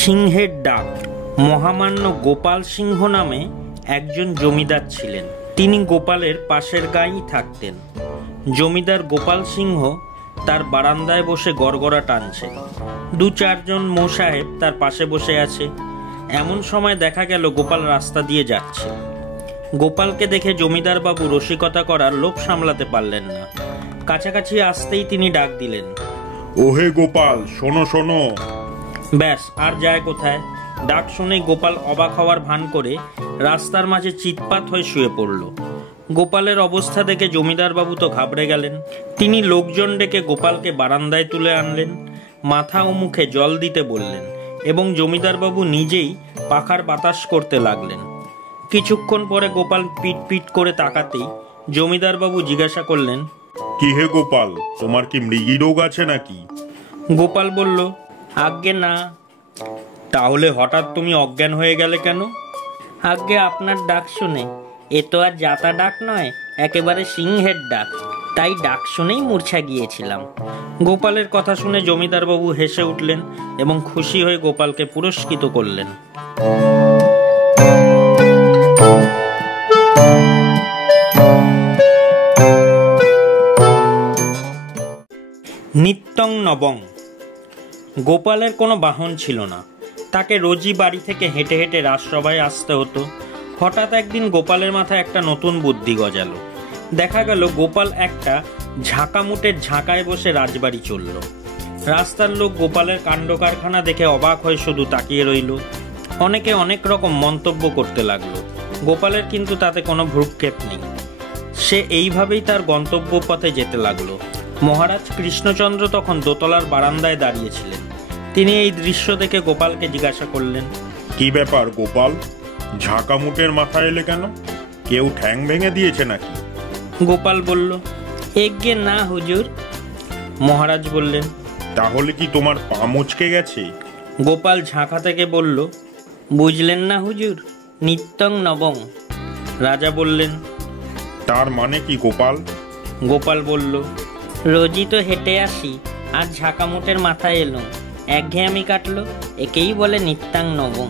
সিংহের ডাক। মহামান্য গোপাল সিংহ নামে একজন জমিদার ছিলেন। তিনি গোপালের পাশের গাঁয়েই থাকতেন। জমিদার গোপাল সিংহ তার বারান্দায় বসে গড়গড়া টানছে। 2-4 জন মোসাহেব তার পাশে বসে আছে। এমন সময় দেখা গেল গোপাল রাস্তা দিয়ে যাচ্ছে। গোপালকে দেখে জমিদার বাবু রসিকতা করার লোভ সামলাতে পারলেন না। কাছাকাছি আসতেই তিনি ডাক দিলেন, ওহে গোপাল, শোনো শোনো। ব্যাস, আর যায় কোথায়। ডাক শুনেই গোপাল অবাক হওয়ার ভান করে রাস্তার মাঝে চিৎপাত হয়ে শুয়ে পড়ল। গোপালের অবস্থা দেখে জমিদার বাবু তো ঘাবড়ে গেলেন। তিনি লোকজন ডেকে গোপালকে বারান্দায় তুলে আনলেন, মাথা ও মুখে জল দিতে বললেন এবং জমিদার বাবু নিজেই পাখার বাতাস করতে লাগলেন। কিছুক্ষণ পরে গোপাল পিট পিট করে তাকাতেই জমিদার বাবু জিজ্ঞাসা করলেন, কি হে গোপাল, তোমার কি মৃগী রোগ আছে নাকি? গোপাল বলল, আজ্ঞে না। তাহলে হঠাৎ তুমি অজ্ঞান হয়ে গেলে কেন? আজ্ঞে আপনার ডাক শুনে, এ তো আর জাতা ডাক নয়, একেবারে সিংহের ডাক, তাই ডাক শুনেই মূর্ছা গিয়েছিলাম। গোপালের কথা শুনে জমিদার বাবু হেসে উঠলেন এবং খুশি হয়ে গোপালকে পুরস্কৃত করলেন। নিত্যং নবং। গোপালের কোনো বাহন ছিল না। তাকে রোজই বাড়ি থেকে হেঁটে হেঁটে রাজসভায় আসতে হতো। হঠাৎ একদিন গোপালের মাথায় একটা নতুন বুদ্ধি গজালো। দেখা গেল গোপাল একটা ঝাঁকামুটের ঝাঁকায় বসে রাজবাড়ি চলল। রাস্তার লোক গোপালের কাণ্ড কারখানা দেখে অবাক হয়ে শুধু তাকিয়ে রইল। অনেকে অনেক রকম মন্তব্য করতে লাগলো। গোপালের কিন্তু তাতে কোনো ভ্রুক্ষেপ নেই। সে এইভাবেই তার গন্তব্য পথে যেতে লাগলো। মহারাজ কৃষ্ণচন্দ্র তখন দোতলার বারান্দায় দাঁড়িয়েছিলেন। তিনি এই দৃশ্য দেখে গোপালকে জিজ্ঞাসা করলেন, কি ব্যাপার গোপাল, ঝাঁকামুটের মাথায় এলে কেন? কেউ ঠ্যাং ভেঙে দিয়েছে নাকি? গোপাল বলল, এগে না হুজুর। মহারাজ বললেন, তাহলে কি তোমার পা মুচকে গেছে? গোপাল ঝাঁকা থেকে বলল, বুঝলেন না হুজুর, নিত্যং নবং। রাজা বললেন, তার মানে কি গোপাল? গোপাল বলল, রোজই তো হেঁটে আসি, আর ঝাঁকামুটের মাথায় এলো, একঘেয়েমি কাটলো, একেই বলে নিত্যাং নবং।